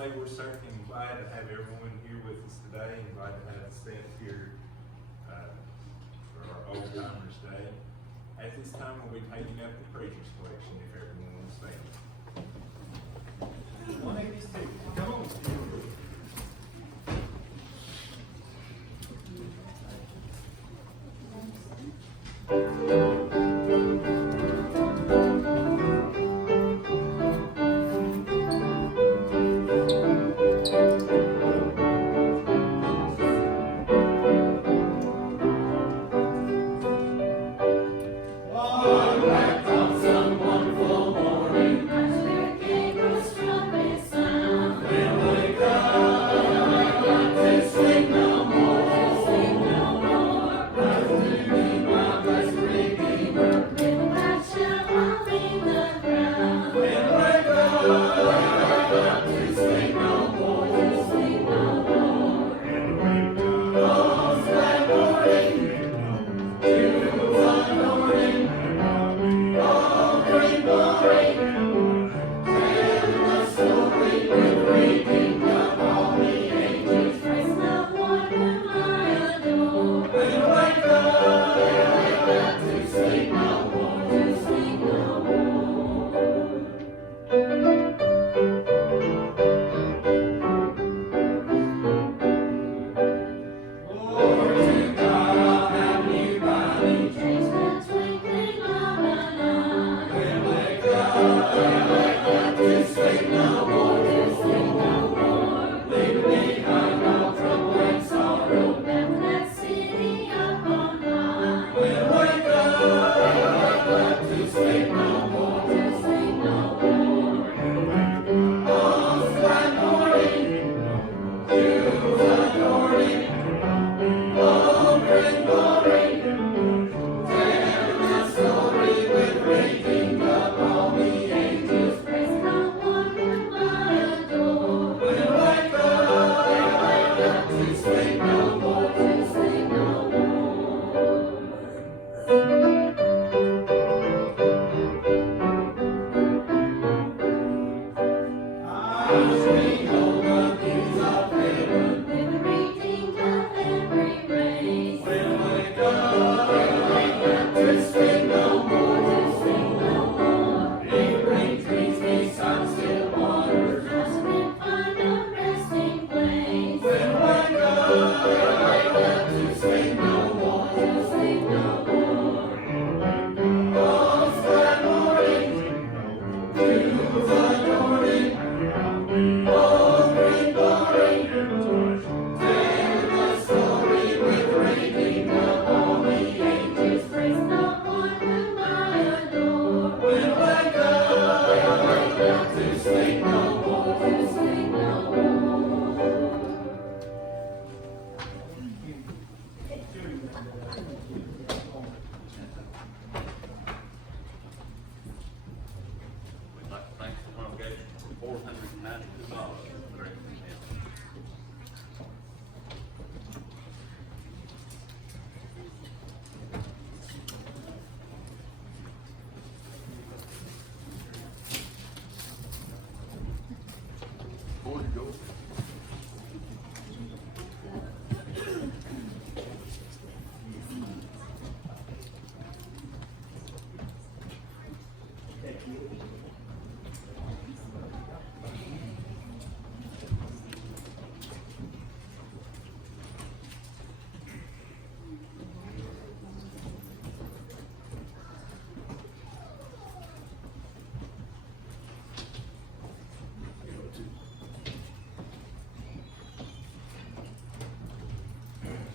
say we're certainly glad to have everyone here with us today, and glad to have Seth here for our Old Timers Day. At this time, we'll be taking up the preacher's collection, if everyone will stand. 182, come on.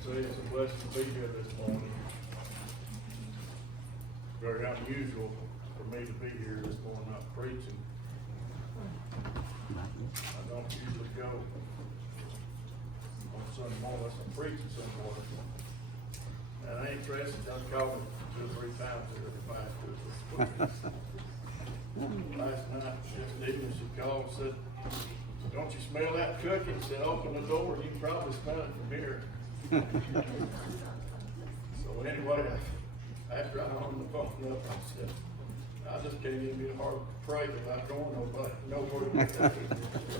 It's a blessing to be here this morning. Very unusual for me to be here this morning, not preaching. I don't usually go on Sunday morning unless I'm preaching somewhere. And I ain't interested, I've called me 2 or 3 times here to find to Last night, yesterday evening, she called and said, "Don't you smell that cookie?" I said, "Open the door, you can probably smell it from here." So anyway, after I hung the phone up, I said, I just can't even get hard to pray without going nowhere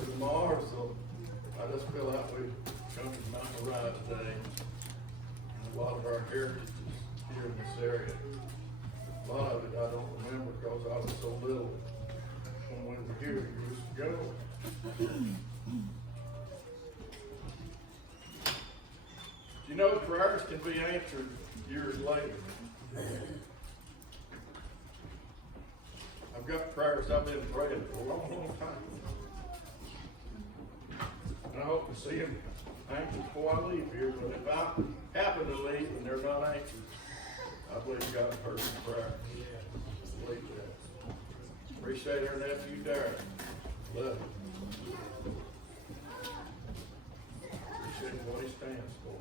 tomorrow, so I just feel like we've come to Mount Moriah today. And a lot of our heritage is here in this area. A lot of it I don't remember because I was so little when we were here years ago. You know, prayers can be answered years later. I've got prayers I've been praying for a long, long time. And I hope to see them answered before I leave here, but if I happen to leave and they're not answered, I believe God heard my prayer. I believe that. Appreciate our nephew Darren. Love him. Appreciate what he stands for.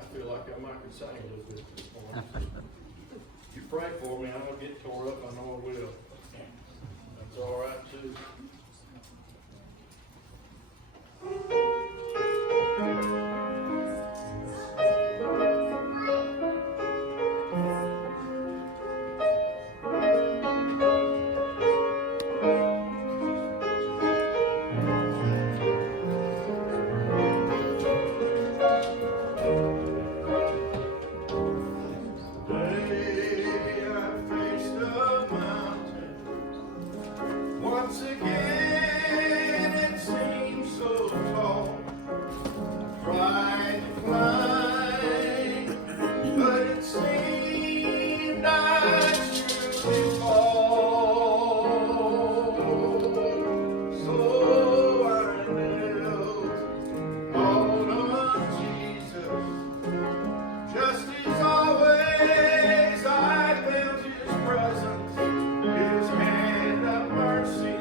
I feel like I might could sing a little bit this morning. You pray for me, I'm gonna get tore up, I know I will. That's all right too. Once again, it seems so tall. Tried to climb, but it seemed I should fall. So I knelt on Jesus. Just as always, I felt His presence, His hand of mercy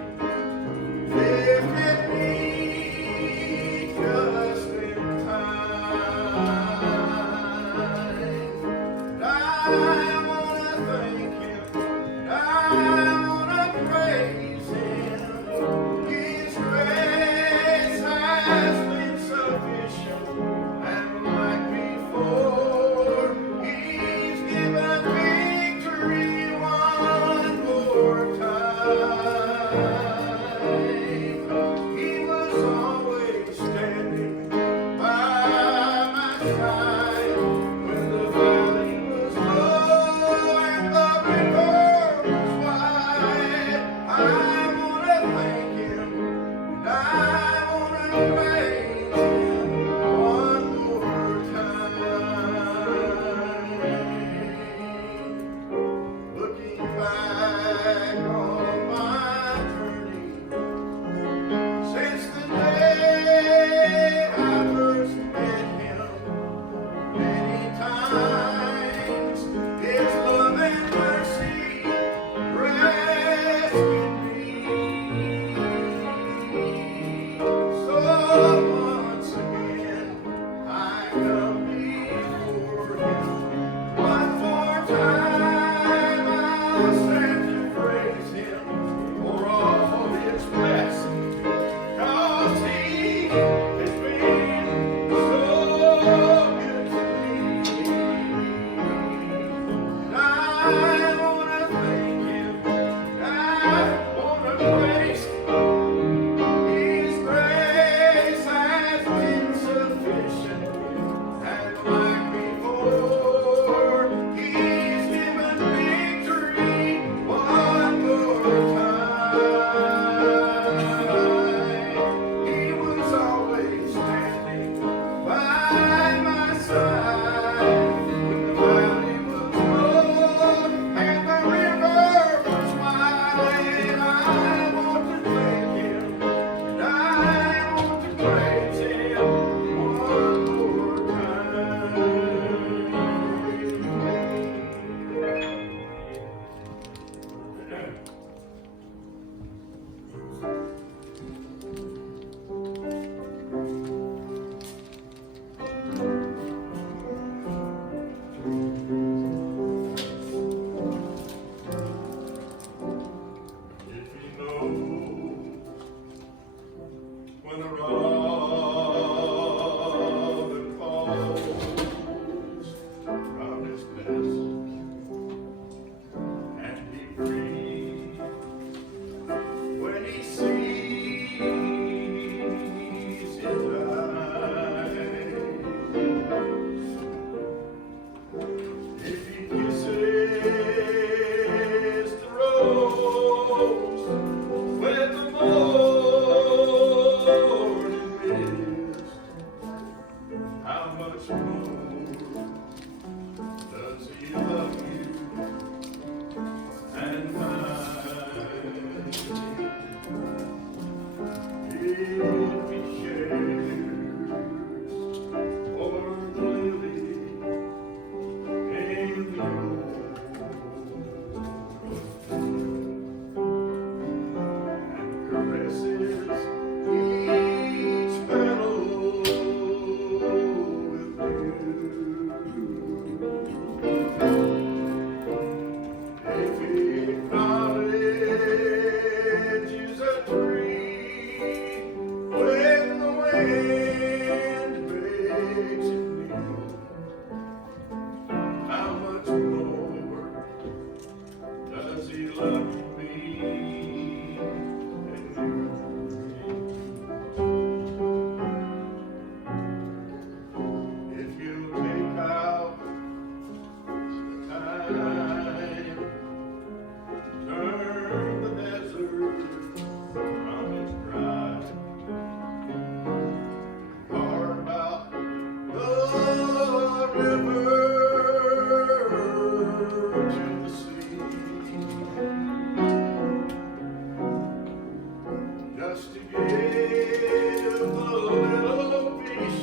Give the little fish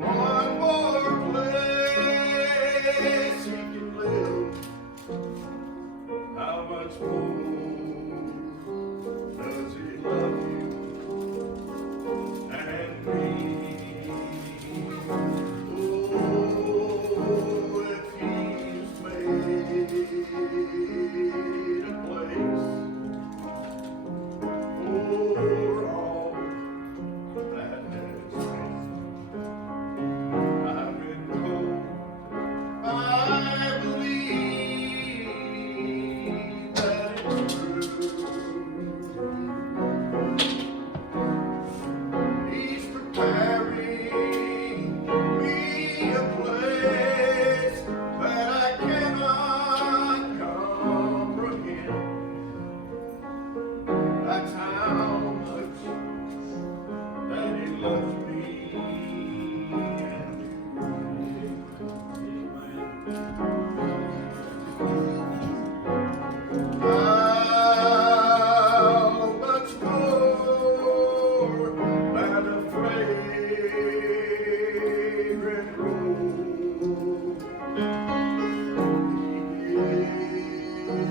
one more place he can live. How much more does he love you and me? Oh, if he's made a place for all that has been, I've been told, I believe that it's true. He's preparing me a place that I cannot comprehend. That's how much that he loves me. How much more than a fragrant rose. He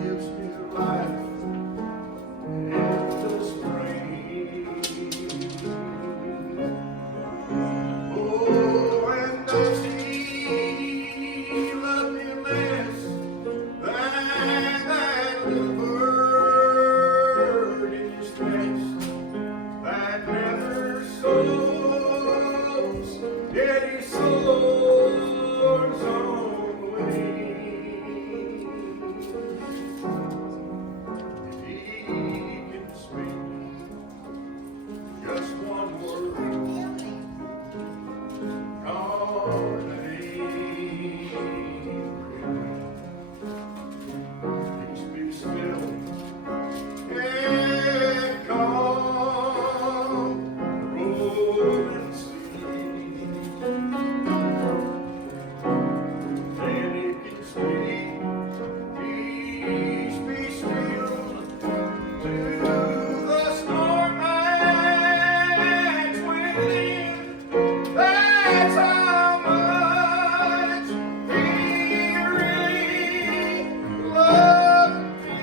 gives his life in the spring. Oh, and does he love me less than that little bird in his nest that never sows, yet he soars on wings? If he can speak just one word, your name, peace be still and calm the rolling sea. Then it can speak, peace be still to the storm that's within. That's how much he really loves me.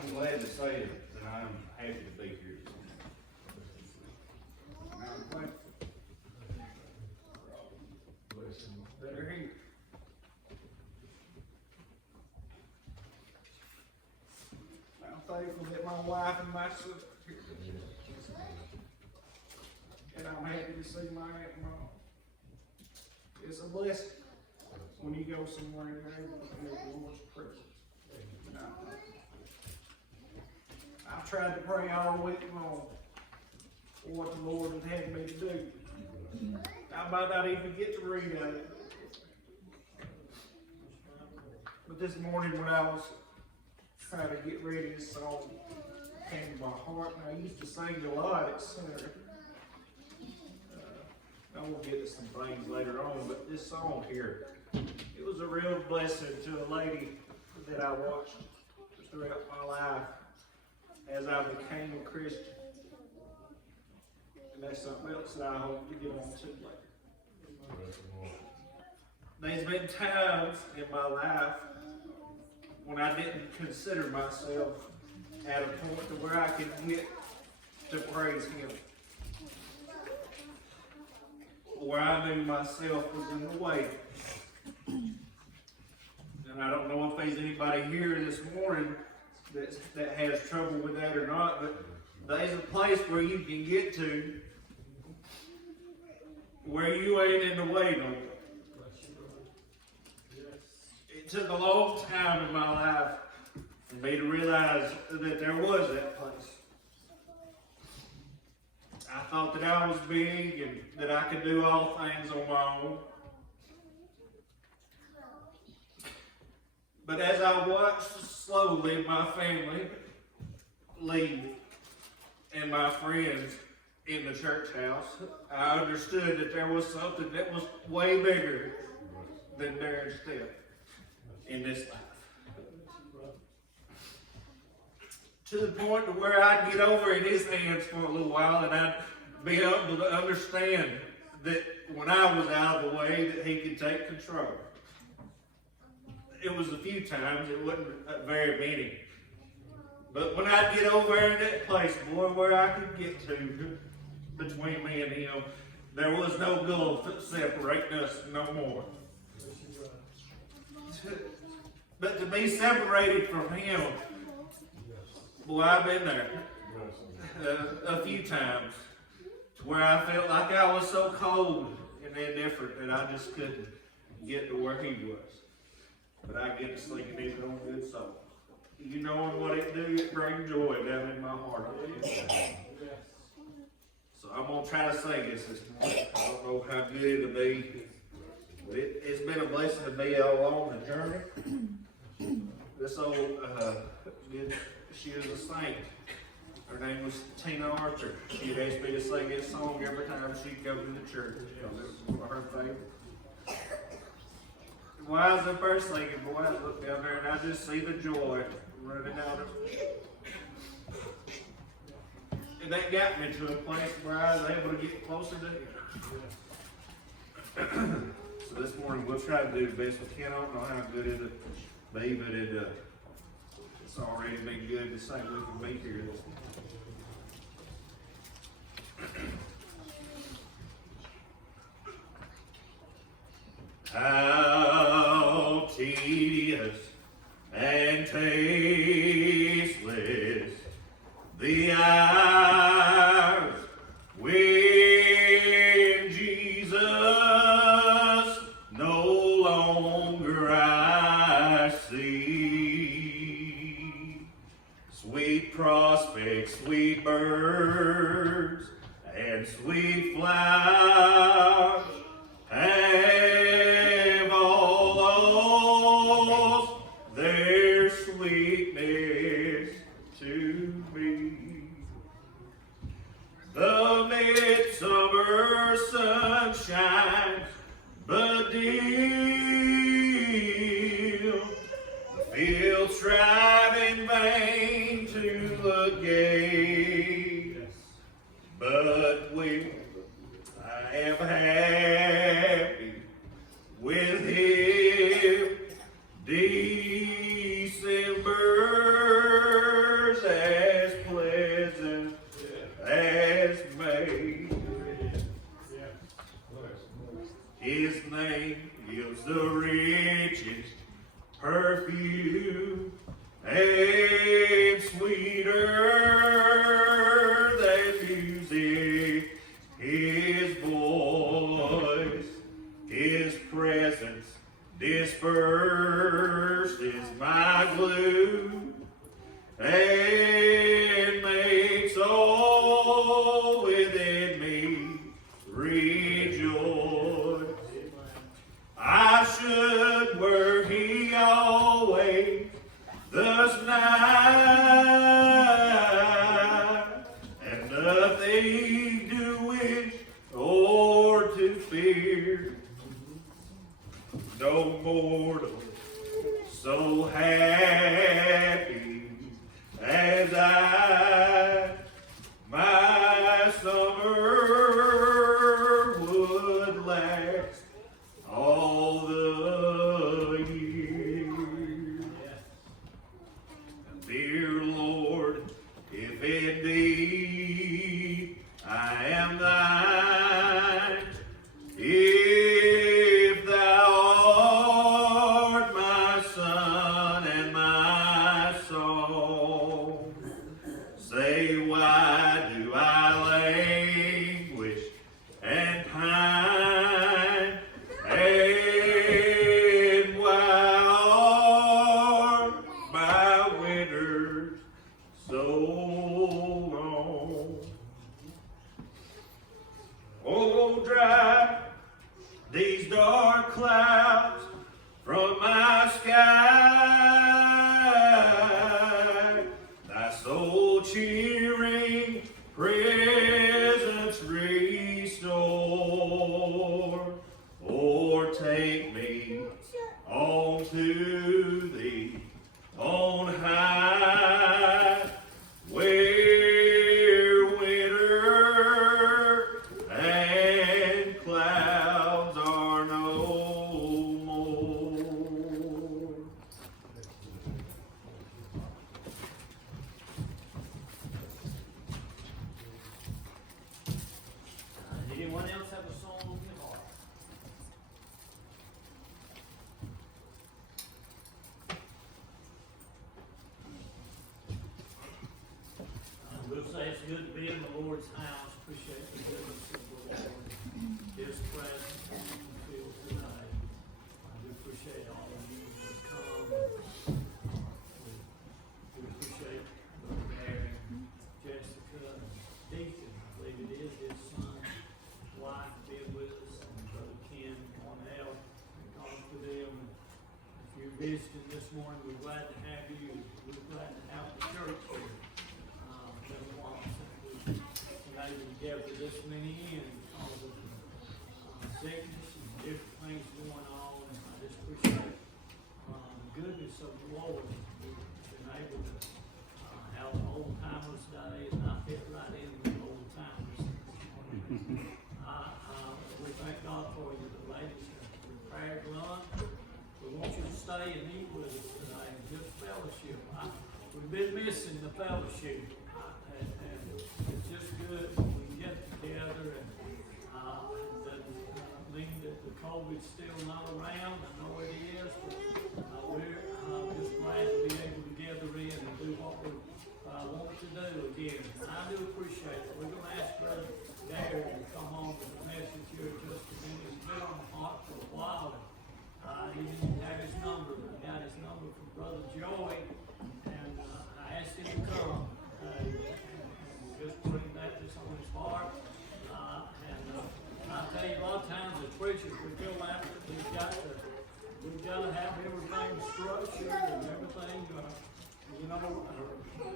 I'm glad to say that I'm happy to be here this morning. I'm thankful that are here. I'm thankful that my wife and my sister are here. And I'm happy to see my aunt and mom. It's a blessing when you go somewhere and you're able to feel the Lord's presence. I've tried to pray all week long for what the Lord has had me to do. I might not even get to read of it. But this morning when I was trying to get ready, this song came to my heart, and I used to sing a lot at center. I will get to some things later on, but this song here, it was a real blessing to a lady that I watched throughout my life as I became a Christian. And that's something else that I hope to get on to later. There's been times in my life when I didn't consider myself at a point to where I could get to praise Him. Where I knew myself was in the way. And I don't know if there's anybody here this morning that has trouble with that or not, but there's a place where you can get to where you ain't in the way no more. It took a long time in my life for me to realize that there was that place. I thought that I was big and that I could do all things on my own. But as I watched slowly my family leave and my friends in the church house, I understood that there was something that was way bigger than Darren's death in this life. To the point to where I'd get over in his hands for a little while and I'd be able to understand that when I was out of the way that he could take control. It was a few times, it wasn't very many. But when I'd get over there in that place, boy, where I could get to between me and him, there was no gulf separating us no more. But to be separated from him, boy, I've been there a few times to where I felt like I was so cold and indifferent that I just couldn't get to where he was. But I get to sing his own good song. You know what it do? It brings joy down in my heart. So I'm going to try to sing this morning. I don't know how good it'll be. But it's been a blessing to me all along the journey. This old, she was a saint. Her name was Tina Archer. She'd ask me to sing this song every time she'd go to the church. Because it was her favorite. When I was the first singing, boy, I look down there and I just see the joy running out of me. And that got me to a place where I was able to get closer to him. So this morning we'll try to do the best we can. I don't know how good it'll be, but it's already been good to say we can be here this morning. How tedious and tasteless the hours when Jesus no longer I see. Sweet prospects, sweet birds, and sweet flowers have all lost their sweetness to me. The midsummer sun shines but dim, the fields strive in vain to the gate, but when I am happy with him, December's as pleasant as May. His name gives the richest perfume and sweeter than music. His voice, his presence dispersed is my glue and makes all within me rejoice. I should were he always thus nigh, and nothing to wish or to fear. No mortal so happy as I, my summer would last all the year. Dear Lord, if indeed I am thine, if thou art my sun and my song, say it's good to be in the Lord's house. Appreciate the goodness of the Lord, His presence in the field tonight. I do appreciate all of you who have come. We appreciate Brother Mary, Jessica, Deacon, I believe it is his son, wife being with us, and Brother Ken, Cornell, and God for them. If you're visiting this morning, we're glad to have you. We're glad to have the church here. Been a while since we've been able to gather this many in because of sickness and different things going on. And I just appreciate the goodness of the Lord. We've been able to have an old timers day, and I fit right in with the old timers. We thank God for you. The ladies have prepared lunch. We want you to stay and eat with us today and just fellowship. We've been missing the fellowship. And it's just good when we get together, and it doesn't mean that the COVID's still not around. I know it is, but we're just glad to be able to gather in and do what we want to do again. And I do appreciate it. We're going to ask Brother Gary to come on with a message here just a minute. He's been on the heart for a while. He didn't have his number, but I got his number from Brother Joey, and I asked him to come. Just putting that just on his heart. I tell you, a lot of times as preachers, we feel like we've got to have everything structured and everything,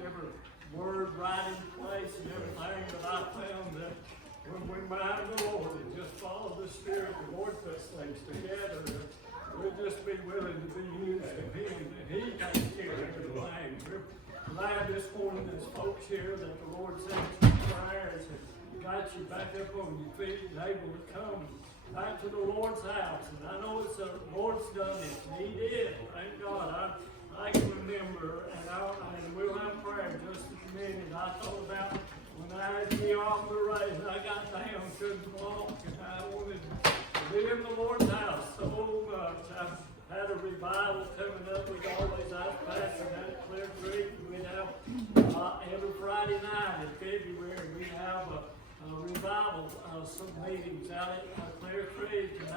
every word right in place and everything. But I found that when we mind the Lord and just follow the Spirit, the Lord puts things together. We'll just be willing to be used of Him, and He takes care of everything. We're glad this morning there's folks here that the Lord sent you prayers and got you back up on your feet and able to come back to the Lord's house. And I know it's the Lord's done it, and He did. Thank God. I can remember, and we'll have prayer in just a minute. I thought about when I had to be off the race, I got down, couldn't walk, and I wanted to be in the Lord's house so much. I've had a revival coming up. We'd always have pastor at Clear Creek. We'd have every Friday night in February. We'd have a revival, some meetings out at Clear Creek, and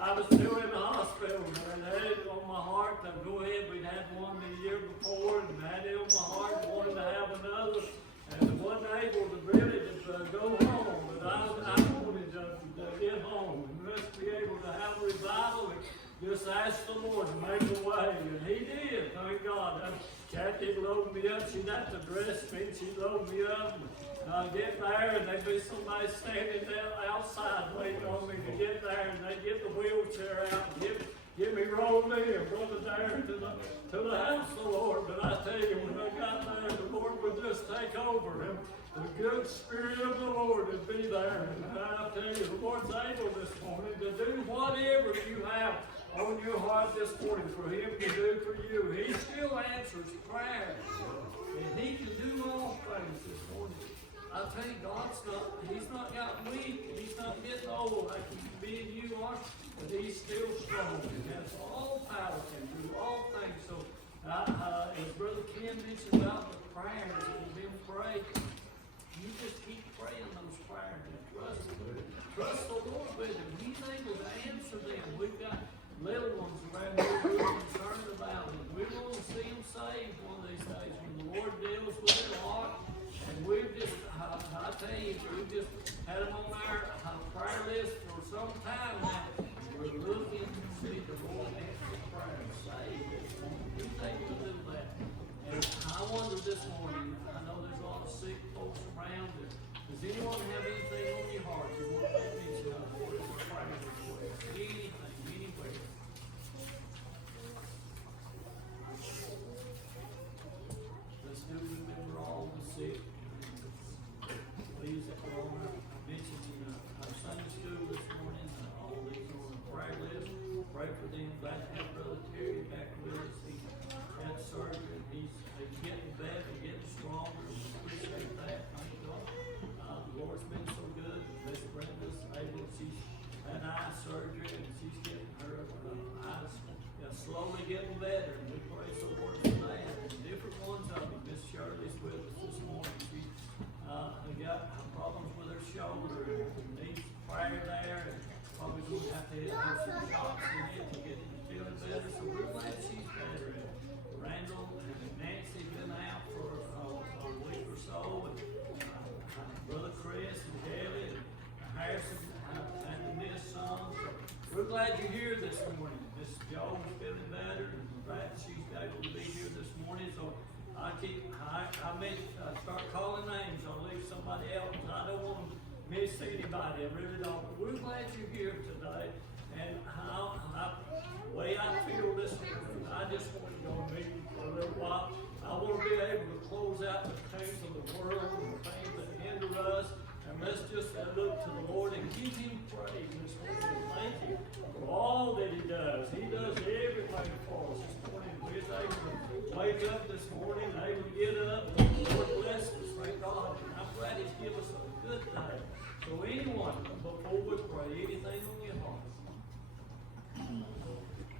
I was still in the hospital, and I had it on my heart to go ahead. We'd had one the year before, and I had it on my heart and wanted to have another, and I wasn't able to really go home, but I wanted to get home and just be able to have a revival and just ask the Lord to make a way, and He did, thank God. Kathy loaded me up. She'd have to dress me, and she'd load me up, and I'd get there, and there'd be somebody standing there outside waiting on me to get there, and they'd get the wheelchair out and get me rolled in, Brother Darren, to the house of the Lord. But I tell you, when I got there, the Lord would just take over, and the good Spirit of the Lord would be there. And I tell you, the Lord's able this morning to do whatever you have on your heart this morning for Him to do for you. He still answers prayer, and He can do all things this morning. I tell you, He's not got weak, and He's not getting old like me and you are, but He's still strong and has all power and do all things. So, as Brother Ken mentioned about the prayers that have been prayed, you just keep praying those prayers and trust the Lord with them. He's able to answer them. We've got little ones around here we're concerned about, and we want to see them saved one of these days when the Lord deals with their heart. And we've just, I tell you, we've just had them on our prayer list for some time now. We're looking to see the Lord answer prayer, save us. He's able to do that. And I wonder this morning, I know there's a lot of sick folks around. Does anyone have anything on your heart you want to mention of for prayer request? Anything, anywhere. Let's do remember all the sick. Please, I mentioned our Sunday school this morning, all these on the prayer list. Pray for them. Glad to have Brother Terry back with us. He had surgery. He's getting better, getting stronger. We appreciate that. Thank God. The Lord's been glad you're here this morning. Miss Joe's feeling better, and glad she's able to be here this morning. So I may start calling names. I'll leave somebody else. I don't want to miss anybody. I really don't. But we're glad you're here today. And the way I feel this morning, I just want to go and meet you for a little while. I want to be able to close out the things of the world and the things that hinder us. And let's just look to the Lord and give Him praise this morning. Thank Him for all that He does. He does everything for us this morning. We're able to wake up this morning, able to get up. The Lord bless us, thank God. And I'm glad He's given us a good day. So anyone, before we pray, anything on your heart?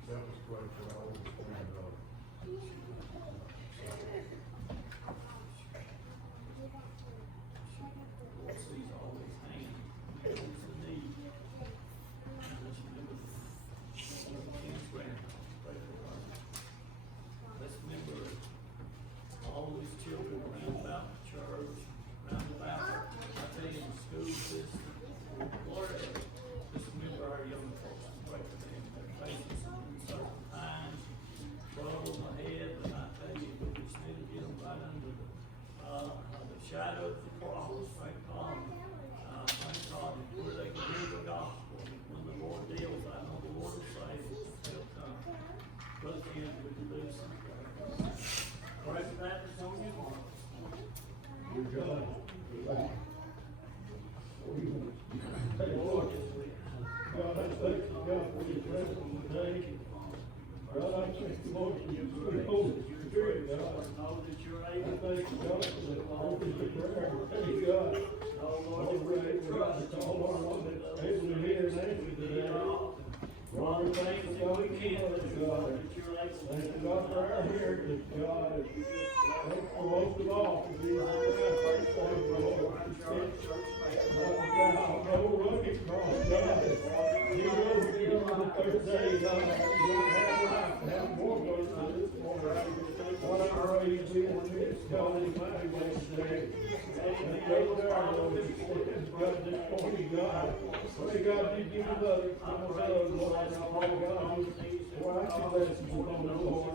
That was great for all the granddaughter. Lord sees all His hand. He knows the need. Let's remember Ken's granddaughter. Pray for her. Let's remember all these children around about the church, around about, I tell you, the school system. Lord, just remember our young folks and pray for them. They're facing some uncertain times, trouble ahead, but I tell you, we just need to get them right under the shadow of the cross. Thank God. Thank God where they can hear the gospel. When the Lord deals, I know the Lord will save us. They'll come. Brother Ken, would you do some prayer? Pray for that that's on your heart. Dear God, hey, Lord, God, I thank you, God, for your presence today. God, I thank you, Lord, for your sweet Holy Spirit, God. Know that you're I able. thank you, God, for the open the prayer. Hey, God, Oh, Lord, Lord, we're able, God, to call on one that's able to hear and answer today. Lord, we thank you, God, for your word, God. Thank you, God, for our heritage, God. Thank you for most of all for being our first thing, Lord. Lord, God, no rugged cross, God. You rose again on the third day, God. You have life, have more mercy this morning. Lord, I pray you be in the midst, God, in mighty ways today. And go there, Lord, God, this morning, God. Pray, God, you give us others, some of those, Lord. I pray, God, you pour out your blessings upon the Lord.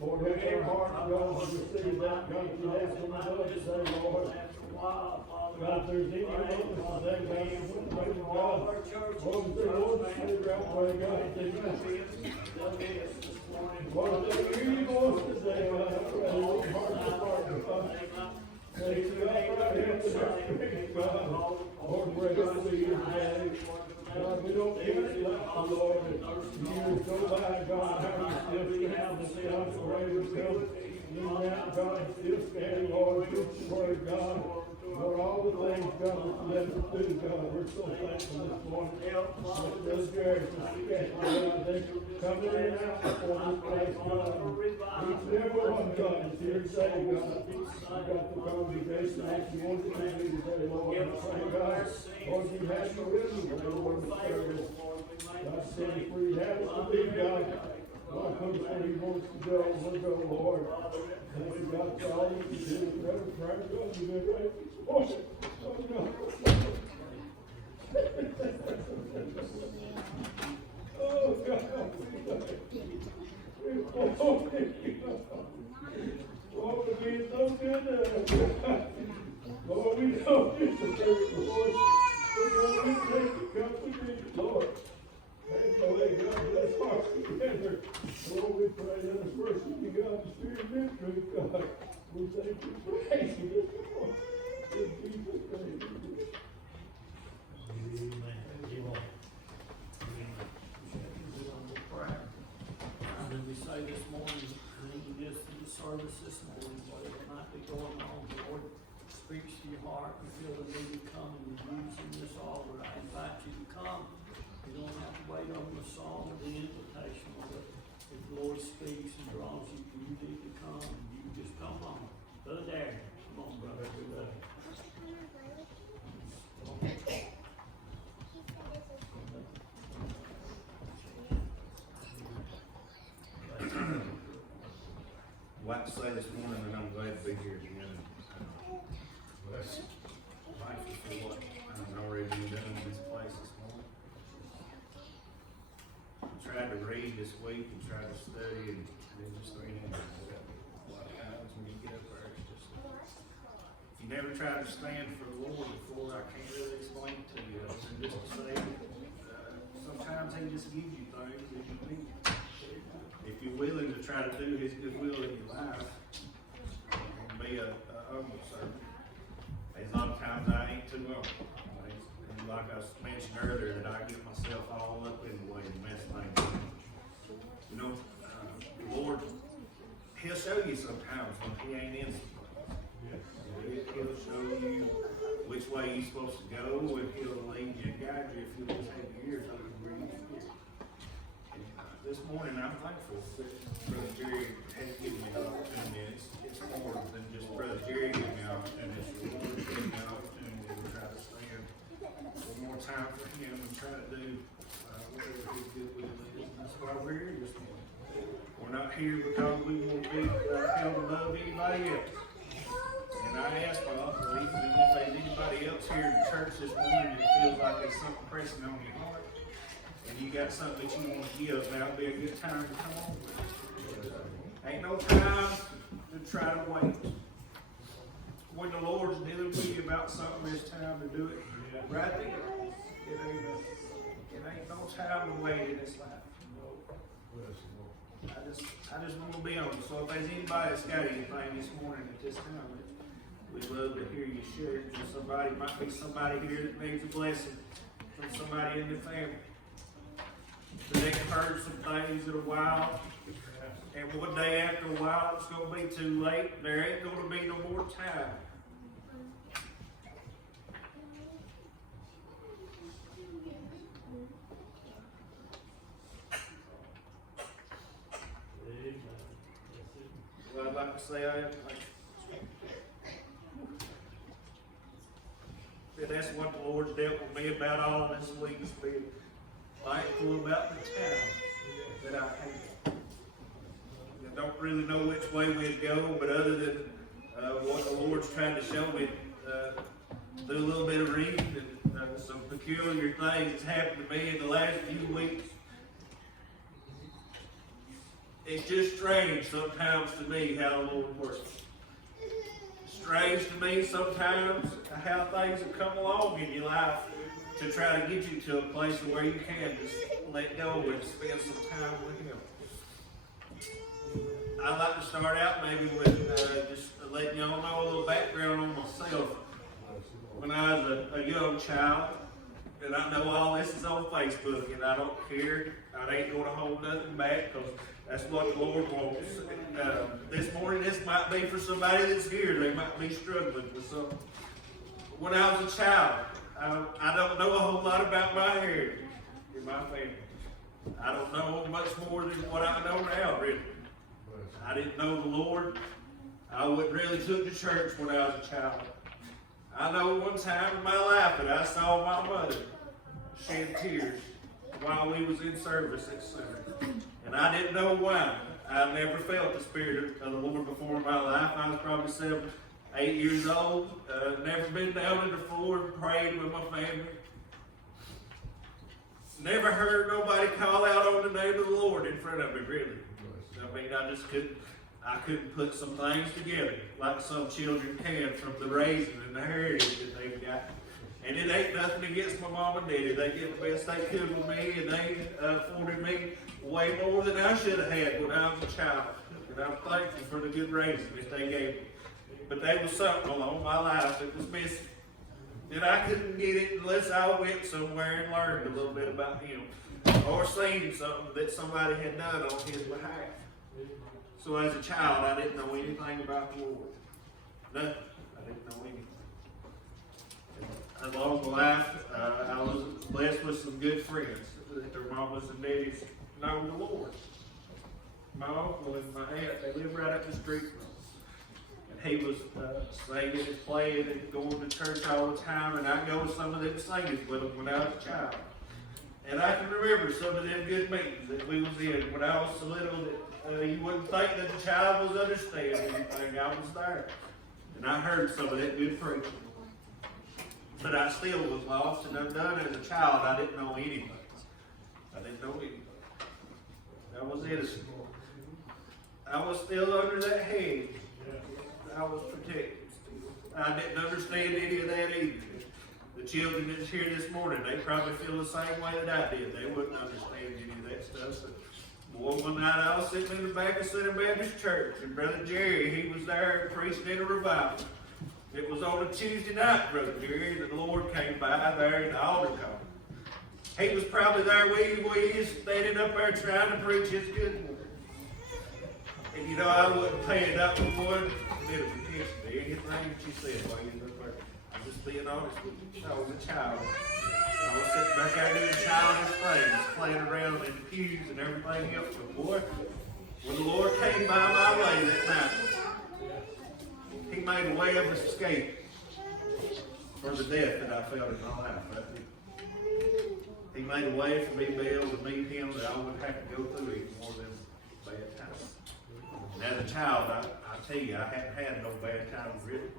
Lord, help our hearts, God, to receive that, God, you have from us today, Lord. God, if there's any of us today, God, you want to pray to God. Lord, if there's Lord, figure out where, God, they Lord, if there's any voice today, God, I pray, Lord, heart to heart, God. Thank you, God, for our help and our strength, God. Lord, we're able to be here today. God, we don't give it left, Lord. Years go by, God, how you still stand the sun for able to come. Even now, God, still standing, Lord, preach the word, God. Lord, all the things, God, that you let us do, God, we're so thankful this morning. Brother Jerry, God, they coming in and out before this place, God. Each and every one, God, is here today, God. I got the congregation that you want to be today, Lord. I pray, God, Lord, you have your wisdom, Lord, in the service. God, send free, have us to be, God. Lord, put us where you want us to go, we'll go, Lord. Thank you, God, for all you can do. Forever, forever, God, you've been great. Worship. Oh, God. Oh, God. Lord, we're being so good. Lord, we don't deserve it, Lord. But God, we thank you, God, we thank you, Lord. Thank you, Lord, God, bless hearts together. Lord, we pray that the first of you, God, the Spirit and truth, God. We thank you, praise you this morning. In Jesus' name. Amen. And then we say this morning, in this service this morning, whatever might be going on, the Lord speaks to your heart. You feel the need to come and use in this altar. I invite you to come. You don't have to wait on the song or the invitation, but if the Lord speaks and draws you, you need to come. You just come on. Brother Darren, come on, brother. Do that. Like to say this morning that I'm glad to be here again. Bless life for what I've already been done in this place this morning. tried to read this week and tried to study and just reading. A lot of times when you get up there, it's just, if you never tried to stand for the Lord before, I can't really explain it to you. Other than just to say, sometimes He just gives you things that you need. If you're willing to try to do His good will in your life, and be a humble servant. There's a lot of times I ain't too humble. And like I mentioned earlier, that I get myself all up in the way and mess things up. You know, the Lord, He'll show you sometimes when He ain't in something. He'll show you which way you're supposed to go, and He'll lead you and guide you if you just have your ears open where you can hear. This morning, I'm thankful that Brother Jerry has given me an opportunity. It's more than just Brother Jerry giving me an opportunity. It's the Lord giving me an opportunity to try to stand one more time for Him and try to do whatever His good will is. And that's why we're here this morning. We're not here because we want to be held above anybody else. And I ask God, even if there's anybody else here in the church this morning that feels like there's something pressing on your heart, and you got something that you want to give, now would be a good time to come on. Ain't no time to try to wait. When the Lord's dealing with you about something, it's time to do it right there. It ain't no time to wait in this life. I just want to be honest. So if there's anybody that's got anything this morning at this time, we'd love to hear you share it with somebody. Might be somebody here that needs a blessing from somebody in the family. They've heard some things that are wild, and one day after a while it's going to be too late. There ain't going to be no more time. Well, I'd like to say I am and that's what the Lord's dealt with me about all this week. It's been thankful about the time that I had. I don't really know which way we'd go, but other than what the Lord's trying to show me, do a little bit of reading and some peculiar things that's happened to me in the last few weeks. It's just strange sometimes to me how the Lord works. Strange to me sometimes how things have come along in your life to try to get you to a place where you can just let go and spend some time with Him. I'd like to start out maybe with just letting y'all know a little background on myself. When I was a young child, and I know all this is on Facebook, and I don't care. I ain't going to hold nothing back because that's what the Lord wants. This morning, this might be for somebody that's here. They might be struggling with something. When I was a child, I don't know a whole lot about my heritage in my family. I don't know much more than what I know now, really. I didn't know the Lord. I wouldn't really took to church when I was a child. I know one time in my life that I saw my mother shed tears while we was in service at Center. And I didn't know why. I never felt the Spirit of the Lord before in my life. I was probably 7, 8 years old. Never been down on the floor and prayed with my family. Never heard nobody call out on the name of the Lord in front of me, really. I mean, I couldn't put some things together like some children can from the raising and the heritage that they've got. And it ain't nothing against my mom and daddy. They did the best they could with me, and they afforded me way more than I should have had when I was a child. And I'm thankful for the good raising that they gave me. But there was something along my life that was missing. And I couldn't get it unless I went somewhere and learned a little bit about Him. Or seen something that somebody had done on His behalf. So as a child, I didn't know anything about the Lord. Nothing. I didn't know anything. Along my life, I was blessed with some good friends that their mamas and daddies know the Lord. My uncle and my aunt, they live right up the street from us. And he was singing and playing and going to church all the time, and I go to some of them singings with them when I was a child. And I can remember some of them good meetings that we was in when I was so little that you wouldn't think that the child was understanding anything. I was there. And I heard some of that good preaching. But I still was lost and undone as a child. I didn't know anything. I didn't know anything. I was innocent. I was still under that hedge. I was protected. I didn't understand any of that either. The children that's here this morning, they probably feel the same way that I did. They wouldn't understand any of that stuff. So, boy, one night I was sitting in the back of Center Baptist Church, and Brother Jerry, he was there preaching in a revival. It was on a Tuesday night, Brother Jerry, and the Lord came by there in the altar call. He was probably there with you, standing up there trying to preach his good word. And you know, I wasn't paying up for one bit of attention to anything that you said while you were up there. I'm just being honest with you. I was a child. I was sitting back there doing childish things, playing around in the pews and everything else. But boy, when the Lord came by my way that night, He made a way of escape for the death that I felt in my life. Right? He made a way for me to be able to meet Him that I wouldn't have to go through any more than bad times. And as a child, I tell you, I hadn't had no bad times really.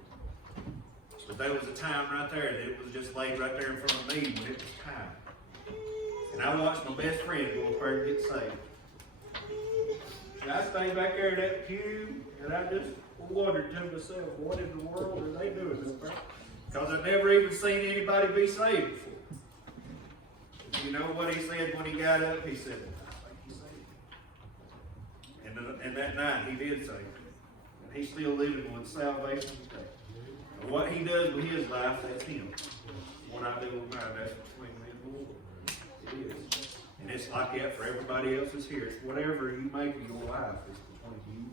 But there was a time right there that it was just laid right there in front of me when it was time. And I watched my best friend go up there and get saved. And I stayed back there in that pew, and I just wondered to myself, what in the world are they doing up there? Because I've never even seen anybody be saved before. You know what he said when he got up? He said, I think he's saved. And that night he did save him. And he's still living with salvation today. And what he does with his life, that's him. What I do with mine, that's between me and the Lord. It is. And it's like that for everybody else that's here. It's whatever you make of your life is between you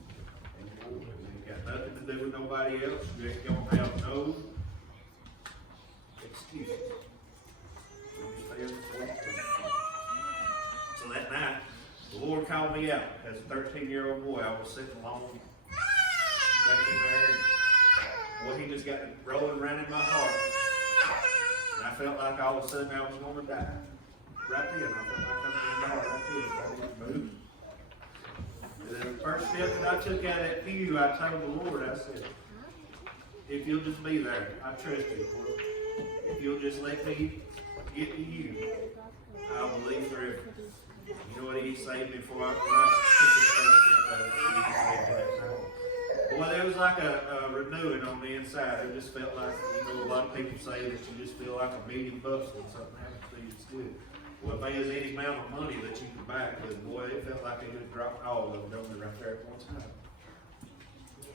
and the Lord. It ain't got nothing to do with nobody else. You ain't gonna have no excuse. So that night, the Lord called me out. As a 13-year-old boy, I was sitting alone back in there. Boy, He just got rolling around in my heart. And I felt like all of a sudden I was going to die. Right then, I felt like I was going to die right then. I didn't move. And then the first step that I took out of that pew, I told the Lord, I said, if You'll just be there, I trust You, Lord. If You'll just let me get to You, I'll believe forever. You know what? He saved me before I took the first step out of the saved that time. Well, there was like a renewing on the inside. It just felt like, you know, a lot of people say that you just feel like a million bucks when something happens to you. It's good. Well, if there's any amount of money that you can buy, because boy, it felt like it just dropped all of them right there at one time.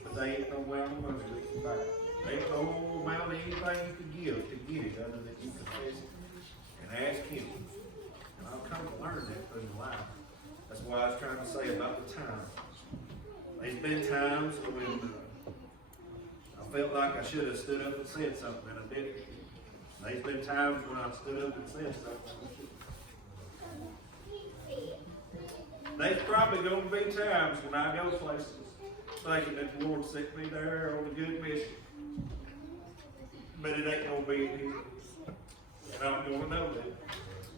But there ain't no amount of money that you can buy. There ain't no amount of anything you can give to get it other than you confess it and ask Him. And I've come to learn that through life. That's why I was trying to say about the time. There's been times when I felt like I should have stood up and said something and I didn't. There's been times when I stood up and said something and I shouldn't. There's probably going to be times when I go places thinking that the Lord sent me there on a good mission. But it ain't going to be easy. And I'm going to know that.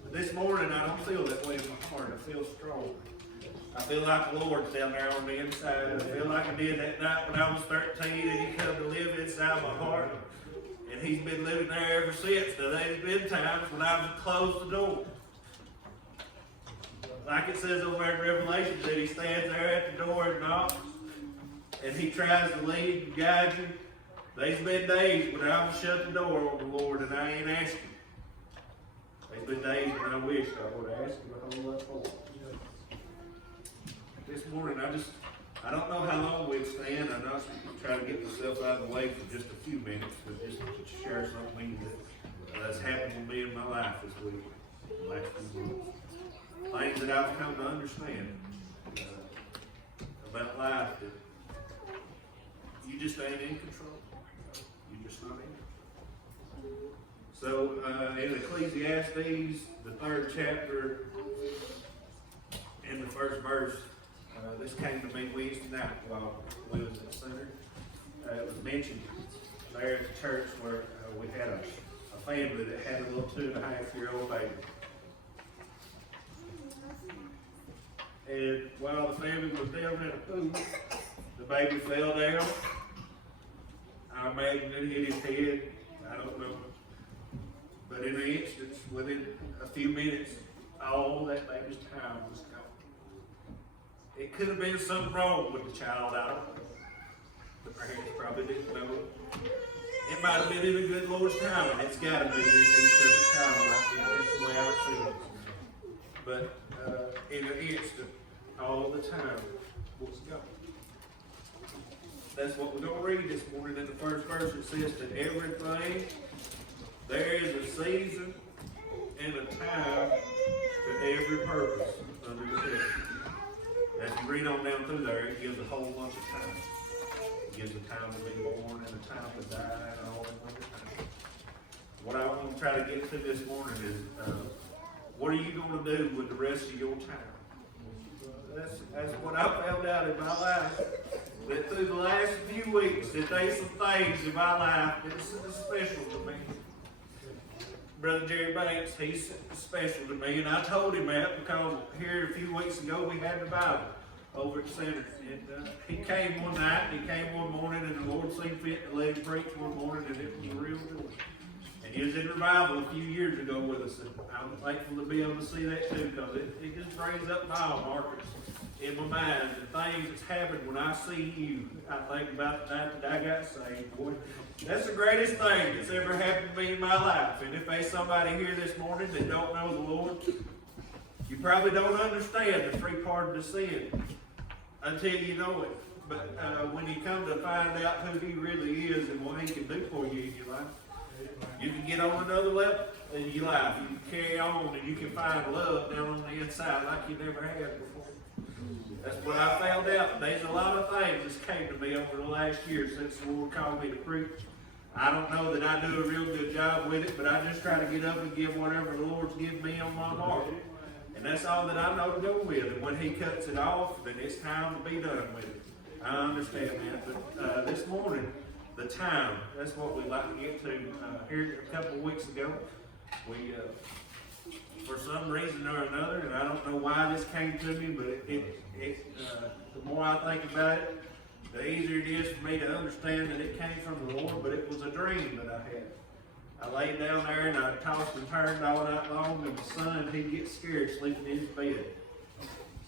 But this morning I don't feel that way in my heart. I feel strong. I feel like the Lord's down there on the inside. I feel like I did that night when I was 13 and He come to live inside my heart. And He's been living there ever since. Now there's been times when I've closed the door. Like it says over there in Revelation that He stands there at the door and knocks. And He tries to lead and guide you. There's been days when I will shut the door on the Lord and I ain't asking. There's been days when I wished I would have asked Him a whole lot more. This morning, I don't know how long we'd stand. I'm not trying to get myself out of the way for just a few minutes, but just to share something that's happened to me in my life this week, the last few months. Things that I've come to understand about life that you just ain't in control. You're just not in. So in Ecclesiastes, the 3rd chapter, in the 1st verse, this came to me Wednesday night while we was at the center. It was mentioned there at the church where we had a family that had a little 2.5-year-old baby. And while the family was down in a pool, the baby fell down. I imagine it hit his head. I don't know. But in an instant, within a few minutes, all that baby's time was gone. It could have been something wrong with the child, I don't know. The parents probably didn't know. It might have been in a good Lord's time, and it's got to be if he took a child like that. That's the way I see it. But in an instant, all the time was gone. That's what we're going to read this morning in the first verse. It says, to everything there is a season and a time to every purpose under the heaven. As you read on down through there, it gives a whole bunch of time. It gives a time to be born and a time to die and all that other time. What I want to try to get to this morning is, what are you going to do with the rest of your time? That's what I found out in my life. That through the last few weeks, that there's some things in my life that's special to me. Brother Jerry Banks, he's special to me, and I told him that because here a few weeks ago we had the Bible over at the center. And he came one night, and he came one morning, and the Lord seemed fit to let him preach one morning, and it was a real joy. And he was in revival a few years ago with us, and I'm thankful to be able to see that too, because it just brings up mile markers in my mind, the things that's happened when I see you. I think about the night that I got saved, boy. That's the greatest thing that's ever happened to me in my life. And if there's somebody here this morning that don't know the Lord, you probably don't understand the free pardon of sin until you know it. But when you come to find out who He really is and what He can do for you in your life, you can get on another level in your life. You can carry on and you can find love down on the inside like you never had before. That's what I found out. There's a lot of things that's came to me over the last year since the Lord called me to preach. I don't know that I do a real good job with it, but I just try to get up and give whatever the Lord's given me on my heart. And that's all that I know to go with. And when He cuts it off, then it's time to be done with it. I understand that. But this morning, the time, that's what we'd like to get to. Here a couple of weeks ago, we, for some reason or another, and I don't know why this came to me, but the more I think about it, the easier it is for me to understand that it came from the Lord, but it was a dream that I had. I laid down there and I tossed and turned all night long, and the son, he'd get scared sleeping in his bed.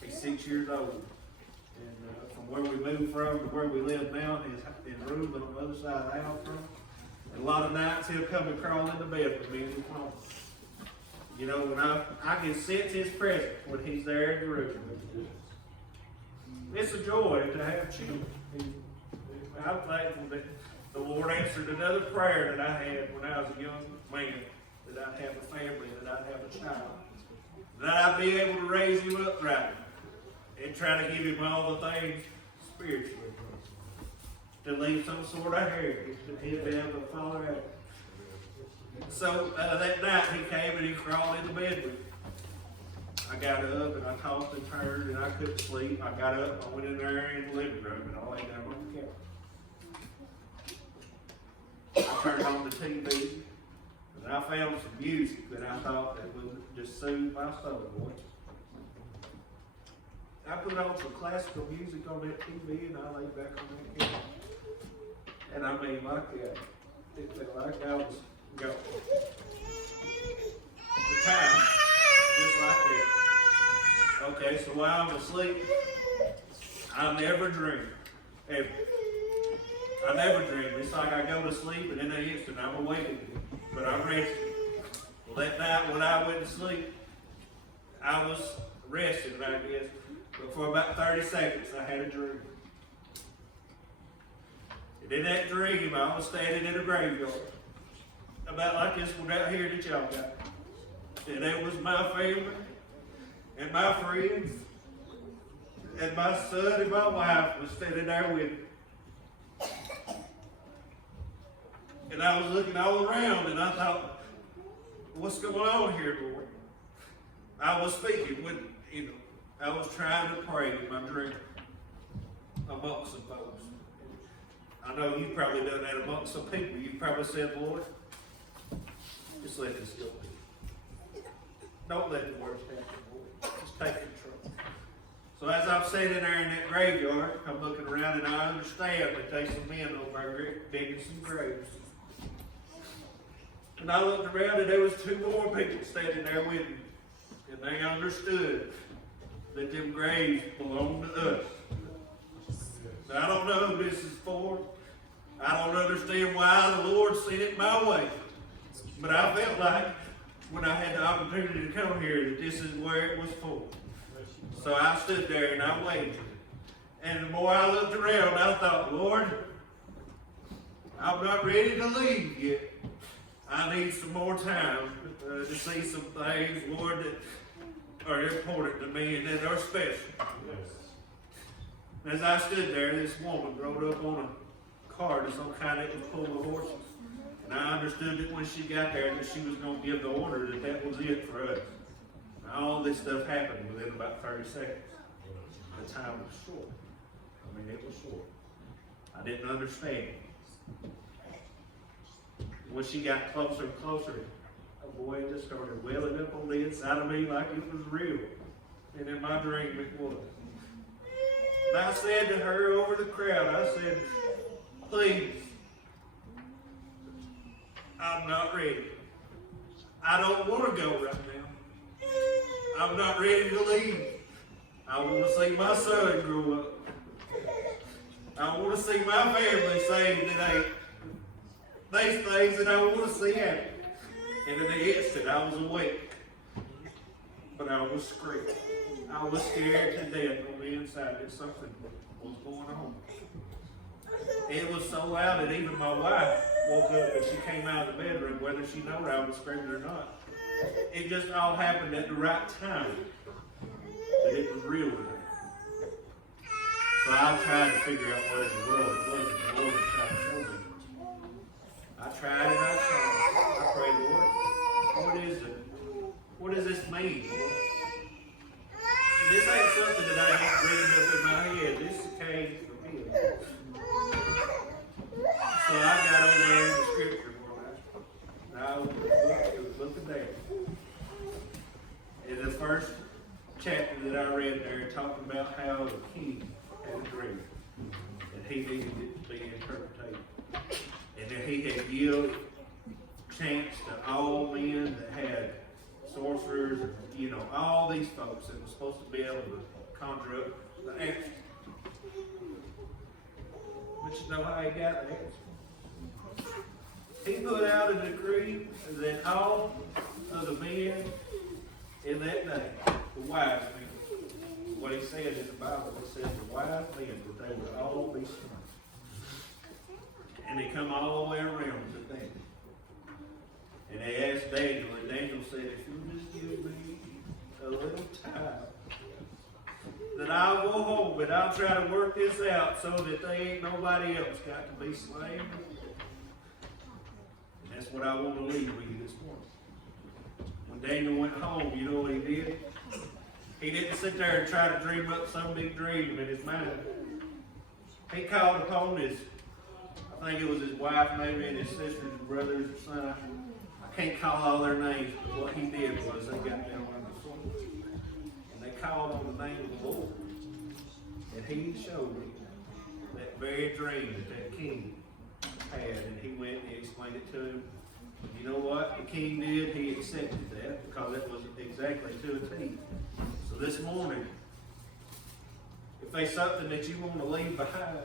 He's 6 years old. And from where we moved from to where we live now, his room on the other side of the house from, and a lot of nights he'll come and crawl into bed with me in the closet. You know, when I can sense His presence when He's there in the room. It's a joy to have children. I'm thankful that the Lord answered another prayer that I had when I was a young man, that I'd have a family, that I'd have a child, that I'd be able to raise him up right and try to give him all the things spiritually, to leave some sort of heritage that he'd be able to follow out. So that night he came and he crawled into bed with me. I got up and I tossed and turned and I couldn't sleep. I got up, I went in there in the living room and I lay down on the couch. I turned on the TV and I found some music that I thought that would just soothe my soul, boy. I put on some classical music on that TV and I lay back on that couch. And I mean, like that, it felt like I was going. The time, just like that. Okay, so while I'm asleep, I never dream, ever. I never dream. It's like I go to sleep and in an instant I'm awake again, but I'm resting. Well, that night when I went to sleep, I was resting, I guess, but for about 30 seconds I had a dream. And in that dream, I was standing in a graveyard, about like this one out here that y'all got. And it was my family, and my friends, and my son and my wife was standing there with me. And I was looking all around and I thought, what's going on here, Lord? I was speaking with, I was trying to pray in my dream amongst some folks. I know you've probably done that amongst some people. You've probably said, Lord, just let this go. Don't let the worst happen, Lord. Just take control. So as I'm sitting there in that graveyard, I'm looking around and I understand that there's some men over there digging some graves. And I looked around and there was two more people standing there with me. And they understood that them graves belong to us. So I don't know who this is for. I don't understand why the Lord sent it my way. But I felt like when I had the opportunity to come here that this is where it was for. So I stood there and I waited. And the more I looked around, I thought, Lord, I'm not ready to leave yet. I need some more time to see some things, Lord, that are important to me and that are special. As I stood there, this woman rode up on a cart of some kind that was full of horses. And I understood that when she got there that she was going to give the order that that was it for us. And all this stuff happened within about 30 seconds. The time was short. I mean, it was short. I didn't understand it. When she got closer and closer, a boy just started welling up on the inside of me like it was real. And in my dream it was. And I said to her over the crowd, I said, please, I'm not ready. I don't want to go right now. I'm not ready to leave. I want to see my son grow up. I want to see my family saved today. These things that I want to see happen. And in the instant, I was awake. But I was screaming. I was scared to death on the inside that something was going on. It was so loud that even my wife woke up and she came out of the bedroom, whether she knew I was screaming or not. It just all happened at the right time. That it was real to me. So I tried to figure out what in the world it was that the Lord was trying to show me. I tried and I tried. I prayed, Lord, what is it? What does this mean, Lord? This ain't something that I just dreamed up in my head. This came from me. So I got over there in the scripture and I opened the book. It was looking there. In the first chapter that I read there, it talked about how the king had a dream. And he needed it to be interpreted. And that he had given chance to all men that had sorcerers, and, all these folks that were supposed to be able to conjure up the answer. But you know how he got the answer? He put out a decree that all of the men in that day, the wise men, what he said in the Bible, it says the wise men, that they would all be smart. And they come all the way around to Daniel. And they asked Daniel, and Daniel said, if you just give me a little time, that I'll go home and I'll try to work this out so that they ain't nobody else got to be slain. And that's what I want to leave with you this morning. When Daniel went home, you know what he did? He didn't sit there and try to dream up some big dream in his mind. He called upon his, I think it was his wife maybe, and his sisters and brothers and son. I can't call all their names, but what he did was they got down on the floor. And they called on the name of the Lord. And he showed me that very dream that king had. And he went and he explained it to him. And you know what the king did? He accepted that because it was exactly to a T. So this morning, if there's something that you want to leave behind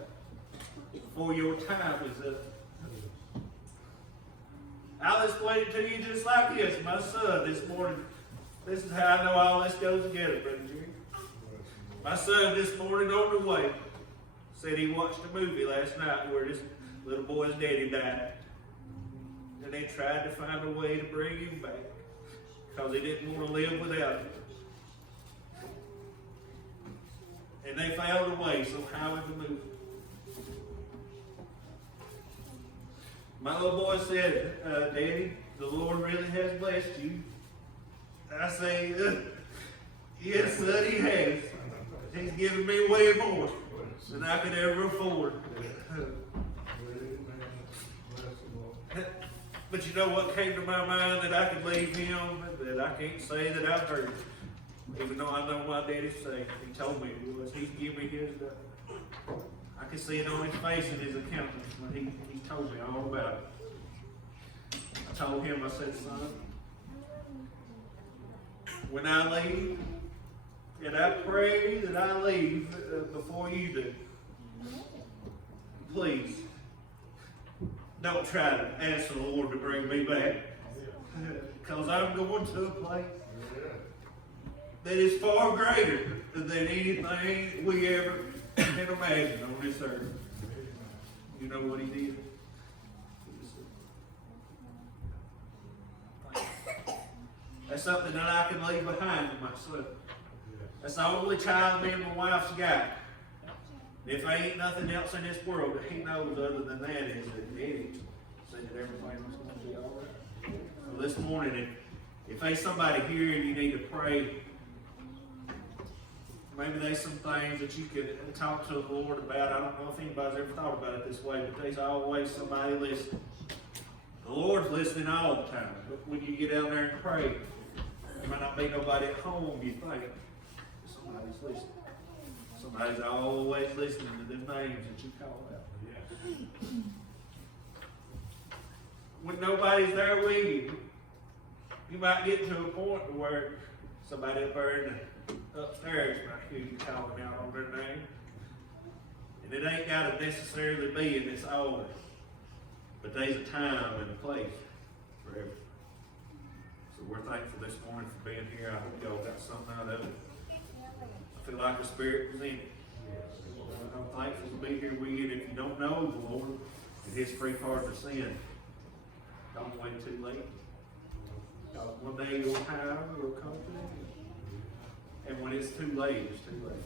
before your time is up, I'll explain it to you just like this. My son this morning, this is how I know all this goes together, Brother Jerry. My son this morning on the way said he watched a movie last night where this little boy's daddy died. And they tried to find a way to bring him back because he didn't want to live without him. And they found a way somehow in the movie. My little boy said, Daddy, the Lord really has blessed you. I say, yes, son, he has. He's given me way more than I could ever afford. But you know what came to my mind that I could leave him, that I can't say that I've heard. Even though I know my daddy say, he told me it was, he's given me his, I can see it on his face and his countenance when he told me all about it. I told him, I said, son, when I leave, And I pray that I leave before you do. Please, don't try to ask the Lord to bring me back. Because I'm going to a place that is far greater than anything we ever can imagine on this earth. You know what he did? That's something that I can leave behind to myself. That's the only child me and my wife's got. If there ain't nothing else in this world that he knows other than that is that Eddie said that everything was going to be all right. So this morning, if there's somebody here and you need to pray, maybe there's some things that you could talk to the Lord about. I don't know if anybody's ever thought about it this way, but there's always somebody listening. The Lord's listening all the time. But when you get out there and pray, there might not be nobody at home, you think. But somebody's listening. Somebody's always listening to them names that you call out. When nobody's there with you, you might get to a point where somebody up there in the upstairs might hear you calling out on their name. And it ain't got to necessarily be in this order. But there's a time and a place for everything. So we're thankful this morning for being here. I hope y'all got something out of it. I feel like the Spirit was in it. I'm thankful to be here with you. And if you don't know the Lord and His free pardon of sin, don't wait too late. Because one day your time will come to you. And when it's too late, it's too late.